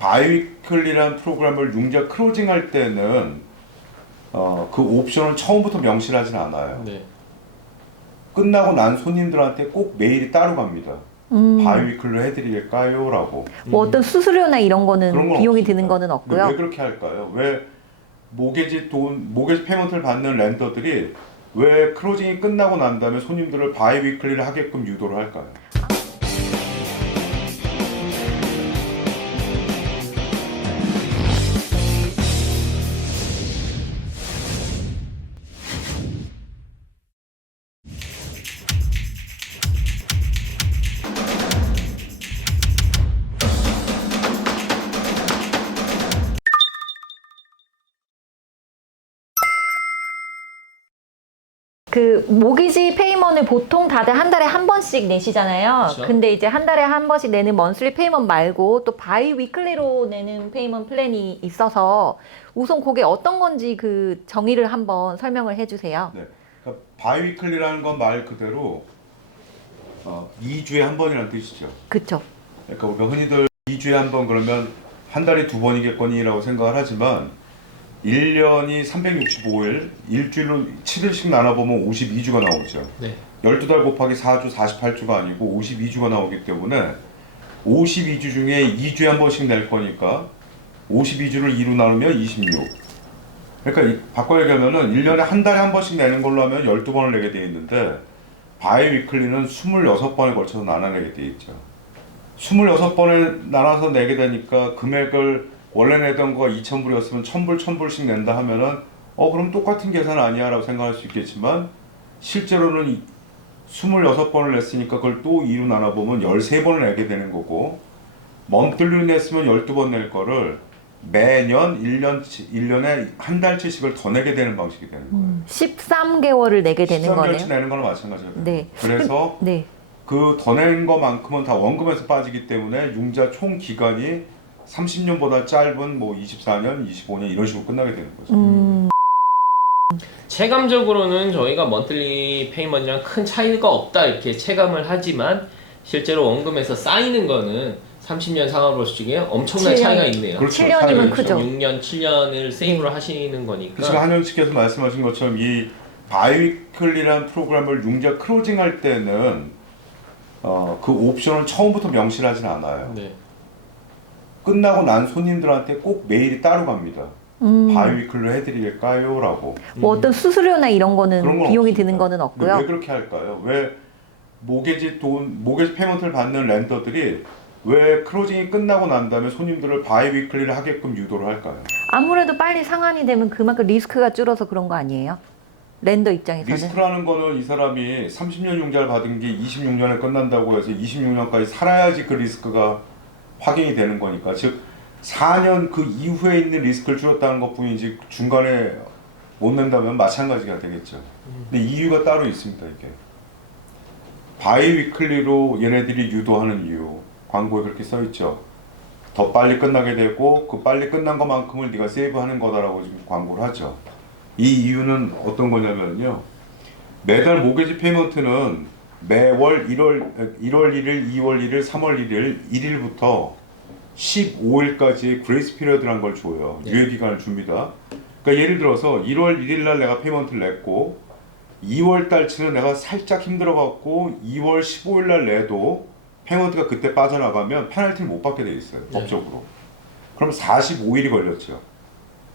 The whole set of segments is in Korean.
바이위클리라는 프로그램을 융자 크로징할 때는 그 옵션을 처음부터 명시하진 않아요. 네. 끝나고 난 손님들한테 꼭 메일이 따로 갑니다. 바이위클로 해드릴까요? 라고. 뭐 어떤 수수료나 이런 거는 그런 건 비용이 없습니다. 드는 거는 근데 없고요. 왜 그렇게 할까요? 왜 모게지 페먼트를 받는 랜더들이 왜 크로징이 끝나고 난 다음에 손님들을 바이위클리를 하게끔 유도를 할까요? 그 모기지 페이먼을 보통 다들 한 달에 한 번씩 내시잖아요. 그쵸. 근데 이제 한 달에 한 번씩 내는 먼슬리 페이먼 말고 또 바이 위클리로 내는 페이먼 플랜이 있어서 우선 그게 어떤 건지 그 정의를 한번 설명을 해주세요. 네. 그러니까 바이위클리라는 건 말 그대로 2주에 한 번이라는 뜻이죠. 그쵸? 그러니까 우리가 흔히들 2주에 한 번 그러면 한 달에 두 번이겠거니라고 생각을 하지만 1년이 365일, 일주일로 7일씩 나눠보면 52주가 나오죠. 네. 12달 곱하기 4주 48주가 아니고 52주가 나오기 때문에 52주 중에 2주에 한 번씩 낼 거니까 52주를 2로 나누면 26. 그러니까 바꿔 얘기하면은 1년에 한 달에 한 번씩 내는 걸로 하면 12번을 내게 돼 있는데 바이위클리는 26번에 걸쳐서 나눠내게 돼 있죠. 26번에 나눠서 내게 되니까 금액을 원래 내던 거가 2,000불이었으면 1,000불, 1,000불씩 낸다 하면은 그럼 똑같은 계산 아니야 라고 생각할 수 있겠지만 실제로는 26번을 냈으니까 그걸 또 2로 나눠보면 13번을 내게 되는 거고 먼틀리로 냈으면 12번 낼 거를 매년 1년에 한 달치씩을 더 내게 되는 방식이 되는 거예요. 13개월을 내게 되는 13개월치 거네요. 내는 거랑 마찬가지예요. 네. 그래서 네. 그 더 낸 것만큼은 다 원금에서 빠지기 때문에 융자 총 기간이 30년보다 짧은 뭐 24년, 25년 이런 식으로 끝나게 되는 거죠. 체감적으로는 저희가 먼틀리 페이먼이랑 큰 차이가 없다 이렇게 체감을 하지만 실제로 원금에서 쌓이는 거는 30년 상환볼 중에 엄청난 7년. 차이가 있네요. 그렇죠. 7년이면 차이가 크죠. 6년, 7년을 세이브를 하시는 거니까. 지금 한현씨께서 말씀하신 것처럼 이 바이위클리라는 프로그램을 융자 크로징할 때는 그 옵션을 처음부터 명시하진 않아요. 네. 끝나고 난 손님들한테 꼭 메일이 따로 갑니다. 바이위클로 해드릴까요? 라고. 뭐 어떤 수수료나 이런 거는 그런 건 비용이 없습니다. 드는 거는 근데 없고요. 왜 그렇게 할까요? 왜 모게지 페먼트를 받는 랜더들이 왜 크로징이 끝나고 난 다음에 손님들을 바이위클리를 하게끔 유도를 할까요? 아무래도 빨리 상환이 되면 그만큼 리스크가 줄어서 그런 거 아니에요? 랜더 입장에서는. 리스크라는 거는 이 사람이 30년 융자를 받은 게 26년에 끝난다고 해서 26년까지 살아야지 그 리스크가 확인이 되는 거니까 즉 4년 그 이후에 있는 리스크를 줄였다는 것뿐이지 중간에 못 낸다면 마찬가지가 되겠죠. 근데 이유가 따로 있습니다. 이게 바이위클리로 얘네들이 유도하는 이유 광고에 그렇게 써 있죠. 더 빨리 끝나게 되고 그 빨리 끝난 것만큼을 네가 세이브하는 거다라고 지금 광고를 하죠. 이 이유는 어떤 거냐면요. 매달 모게지 페이먼트는 매월 1월 1일, 2월 1일, 3월 1일, 1일부터 15일까지 그레이스 피리어드라는 걸 줘요. 네. 유예 기간을 줍니다. 그러니까 예를 들어서 1월 1일 날 내가 페이먼트를 냈고 2월 달치는 내가 살짝 힘들어 갖고 2월 15일 날 내도 페이먼트가 그때 빠져나가면 페널티를 못 받게 돼 있어요. 네. 법적으로. 그럼 45일이 걸렸죠.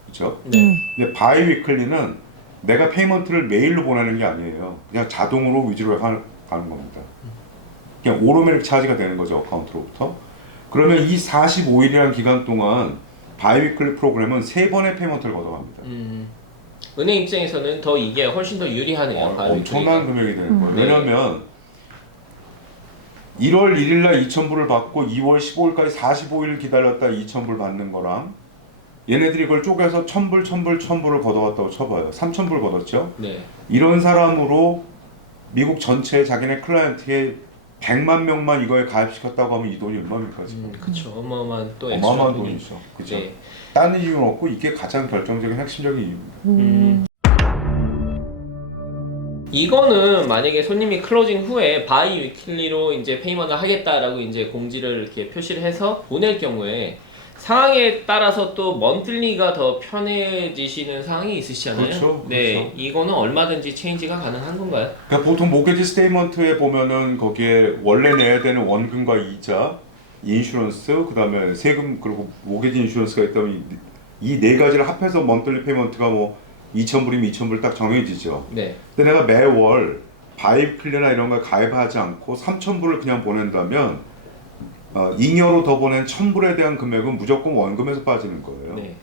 그렇죠? 네. 근데 바이위클리는 내가 페이먼트를 메일로 보내는 게 아니에요. 그냥 자동으로 위주로 가는 겁니다. 그냥 오토매틱 차지가 되는 거죠, 어카운트로부터. 그러면 이 45일이라는 기간 동안 바이위클리 프로그램은 3번의 페이먼트를 걷어갑니다. 은행 입장에서는 더 이게 훨씬 더 유리하네요. 엄청난 금액이 되는 거예요. 네. 왜냐면 1월 1일 날 2,000불을 받고 2월 15일까지 45일 기다렸다 2,000불 받는 거랑 얘네들이 그걸 쪼개서 1,000불, 1,000불, 1,000불을 걷어갔다고 쳐봐요. 3,000불 걷었죠? 네. 이런 사람으로 미국 전체 자기네 클라이언트에 100만 명만 이거에 가입시켰다고 하면 이 돈이 얼마입니까 지금? 그렇죠. 어마어마한 또 어마어마한 엑스트라 돈이죠. 그죠? 네. 딴 이유는 없고 이게 가장 결정적인 핵심적인 이유입니다. 이거는 만약에 손님이 클로징 후에 바이 위클리로 이제 페이먼트를 하겠다라고 이제 공지를 이렇게 표시를 해서 보낼 경우에 상황에 따라서 또 먼틀리가 더 편해지시는 상황이 있으시잖아요. 그렇죠, 네, 그렇죠. 이거는 얼마든지 체인지가 가능한 건가요? 그러니까 보통 모게지 스테이먼트에 보면은 거기에 원래 내야 되는 원금과 이자, 인슈런스, 그다음에 세금 그리고 모게지 인슈런스가 있다면 이 네 가지를 합해서 먼틀리 페이먼트가 뭐 2,000불이면 2,000불 딱 정해지죠. 네, 근데 내가 매월 바이클리나 이런 걸 가입하지 않고 3,000불을 그냥 보낸다면 잉여로 더 보낸 1,000불에 대한 금액은 무조건 원금에서 빠지는 거예요. 네,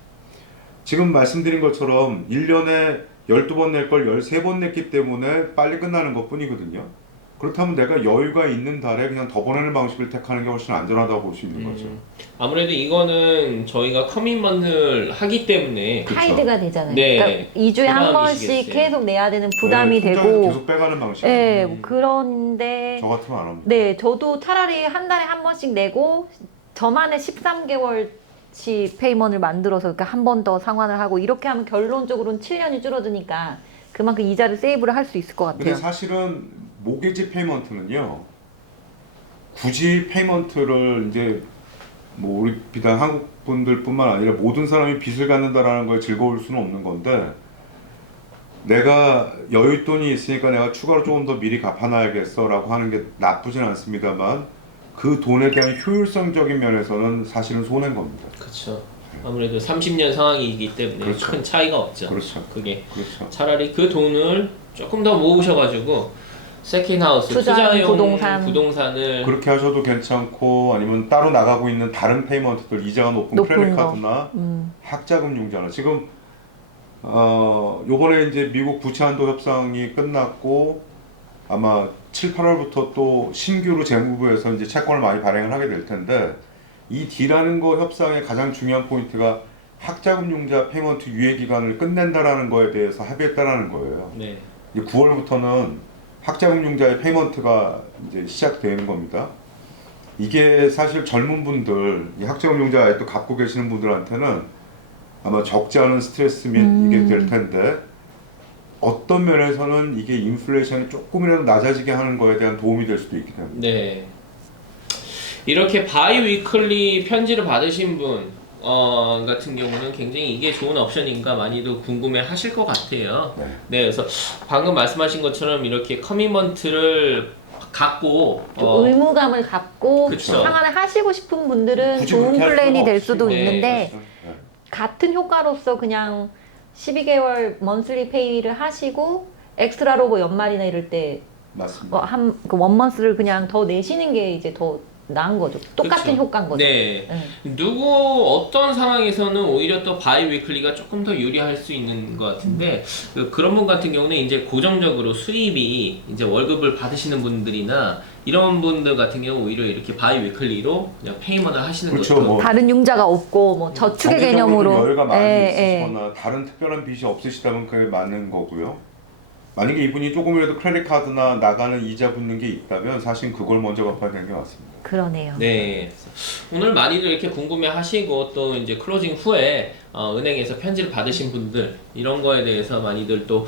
지금 말씀드린 것처럼 1년에 12번 낼 걸 13번 냈기 때문에 빨리 끝나는 것 뿐이거든요. 그렇다면 내가 여유가 있는 달에 그냥 더 보내는 방식을 택하는 게 훨씬 안전하다고 볼 수 있는 거죠. 아무래도 이거는 저희가 커밋먼트를 하기 때문에 그쵸. 하이드가 되잖아요. 네. 그러니까 2주에 한 번씩 부담이시겠어요. 계속 내야 되는 부담이 네, 통장에서 되고. 계속 빼가는 방식. 네, 그런데 저 같으면 안 합니다. 네, 저도 차라리 한 달에 한 번씩 내고 저만의 13개월치 페이먼을 만들어서 그러니까 한 번 더 상환을 하고 이렇게 하면 결론적으로는 7년이 줄어드니까 그만큼 이자를 세이브를 할 수 있을 것 근데 같아요. 사실은 모게지 페이먼트는요. 굳이 페이먼트를 이제 뭐 우리 비단 한국 분들뿐만 아니라 모든 사람이 빚을 갖는다라는 거에 즐거울 수는 없는 건데 내가 여윳돈이 있으니까 내가 추가로 조금 더 미리 갚아놔야겠어라고 하는 게 나쁘진 않습니다만 그 돈에 대한 효율성적인 면에서는 사실은 손해인 겁니다. 그렇죠. 아무래도 30년 상황이기 때문에 그렇죠. 큰 차이가 없죠. 그렇죠. 그게 그렇죠. 차라리 그 돈을 조금 더 모으셔가지고 세컨하우스 투자용 투자용 부동산. 을 그렇게 하셔도 괜찮고 아니면 따로 나가고 있는 다른 페이먼트들 이자가 높은 높은 크레딧 거. 카드나 학자금융자나 지금 요번에 이제 미국 부채한도 협상이 끝났고 아마 7, 8월부터 또 신규로 재무부에서 이제 채권을 많이 발행을 하게 될 텐데 이 D라는 거 협상의 가장 중요한 포인트가 학자금융자 페이먼트 유예 기간을 끝낸다라는 거에 대해서 합의했다라는 거예요. 네. 이제 9월부터는 학자금융자의 페이먼트가 이제 시작되는 겁니다. 이게 사실 젊은 분들, 이 학자금융자에 또 갖고 계시는 분들한테는 아마 적지 않은 스트레스 및 이게 될 텐데 어떤 면에서는 이게 인플레이션이 조금이라도 낮아지게 하는 거에 대한 도움이 될 수도 있기 때문에. 네. 이렇게 바이 위클리 편지를 받으신 분 같은 경우는 굉장히 이게 좋은 옵션인가 많이도 궁금해 하실 것 같아요. 네. 네, 그래서 방금 말씀하신 것처럼 이렇게 커미먼트를 갖고 좀 의무감을 갖고 그쵸. 상환을 하시고 싶은 분들은 굳이 좋은 그렇게 할 플랜이 필요가 될 없이. 수도 네, 있는데 그렇죠. 네. 같은 효과로서 그냥 12개월 먼슬리 페이를 하시고 엑스트라로 뭐 연말이나 이럴 때 맞습니다. 그 원먼스를 그냥 더 내시는 게 이제 더 나은 거죠. 똑같은 그쵸. 효과인 거죠. 네. 네. 어떤 상황에서는 오히려 또 바이 위클리가 조금 더 유리할 수 있는 것 같은데 그런 분 같은 경우는 이제 고정적으로 수입이 이제 월급을 받으시는 분들이나 이런 분들 같은 경우 오히려 이렇게 바이 위클리로 그냥 페이먼을 하시는 그렇죠. 것도 뭐 다른 융자가 없고 뭐 저축의 경제적으로 개념으로 좀 여유가 많이 예, 있으시거나 다른 특별한 빚이 없으시다면 그게 맞는 거고요. 만약에 이분이 조금이라도 크레딧 카드나 나가는 이자 붙는 게 있다면 사실 그걸 먼저 갚아야 되는 게 맞습니다. 그러네요. 네. 오늘 많이들 이렇게 궁금해 하시고 또 이제 클로징 후에 은행에서 편지를 받으신 분들 이런 거에 대해서 많이들 또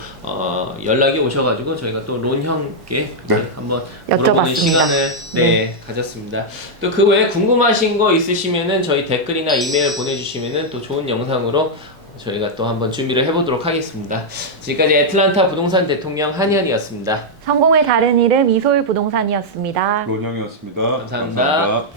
연락이 오셔가지고 저희가 또 론형께 네. 한번 물어보는 여쭤봤습니다. 시간을 가졌습니다. 또 그 외에 궁금하신 거 있으시면은 저희 댓글이나 이메일 보내주시면은 또 좋은 영상으로 저희가 또 한번 준비를 해보도록 하겠습니다. 지금까지 애틀란타 부동산 대통령 한현이었습니다. 성공의 다른 이름 이솔 부동산이었습니다. 론형이었습니다. 감사합니다.